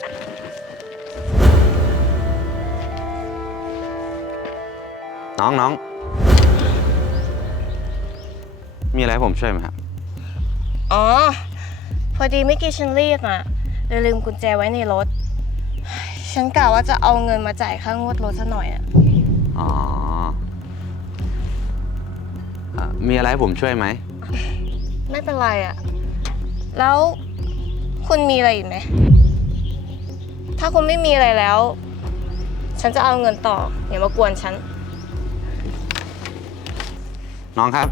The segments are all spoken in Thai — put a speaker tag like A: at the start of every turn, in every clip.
A: น้องน้อง มีอะไรให้ผมช่วยไหมครับ
B: อ๋อ พอดีเมื่อกี้ฉันรีบอะเลยลืมกุญแจไว้ในรถ ฉันกะว่าจะเอาเงินมาจ่ายค่างวดรถซะหน่อยอะ
A: อ๋ออะมีอะไรให้ผมช่วยไหม
B: ไม่เป็นไรอะ แล้วคุณมีอะไรอีกไหม ถ้าคุณไม่มีอะไรแล้ว ฉันจะเอาเงินต่อ อย่ามากวนฉัน
A: น้องครับ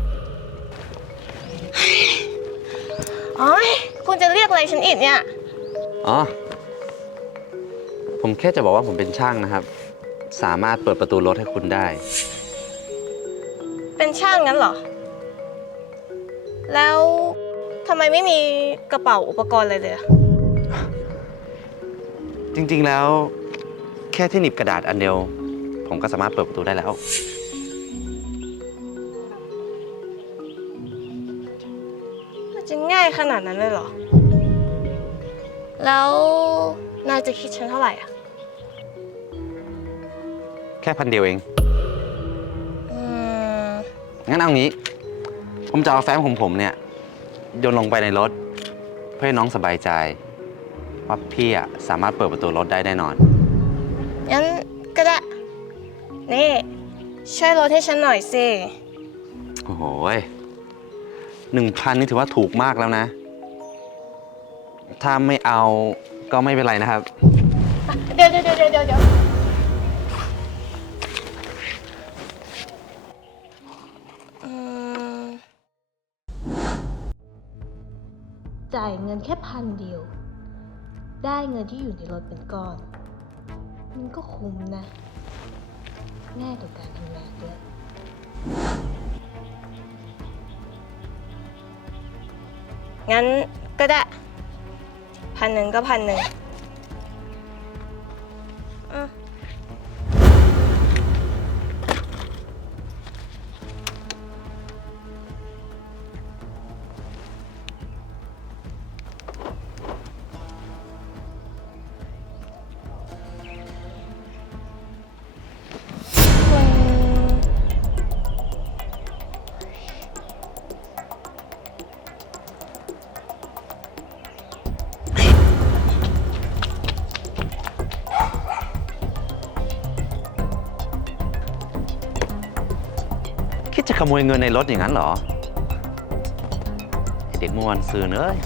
B: อ๋อยคุณจะเรียกอะไรฉันอีกเนี่ย
A: อ๋อ ผมแค่จะบอกว่าผมเป็นช่างนะครับ สามารถเปิดประตูรถให้คุณได้
B: เป็นช่างงั้นเหรอ แล้วทำไมไม่มีกระเป๋าอุปกรณ์อะไรเลยอะ
A: จริง ๆ แล้ว แค่ที่หนีบกระดาษอันเดียว ผมก็สามารถเปิดประตูได้แล้ว
B: มันจะง่ายขนาดนั้นเลยเหรอ แล้วนายจะคิดฉันเท่าไหร่อะ
A: แค่พันเดียวเอง
B: อืม
A: งั้นเอางี้ ผมจะเอาแฟ้มของผมเนี่ยโยนลงไปในรถ เพื่อให้น้องสบายใจ ว่าพี่อะสามารถเปิดประตูรถได้แน่นอน
B: งั้นก็ได้ นี่ ช่วยลดให้ฉันหน่อยสิ
A: โอ้โหหนึ่งพันนี่ถือว่าถูกมากแล้วนะ ถ้าไม่เอาก็ไม่เป็นไรนะครับ
B: เดี๋ยวเดี๋ยวเดี๋ยวเดี๋ยวเดี๋ยวอืม
C: จ่ายเงินแค่พันเดียว ได้เงินที่อยู่ในรถเป็นก้อน มันก็คุ้มนะ ง่ายต่อการทำงานด้วย
B: งั้นก็ได้พันหนึ่งก็พันหนึ่ง
A: จะขโมยเงินในรถอย่างนั้นเหรอไอ้เด็กเมื่อวันซืนเอ้ย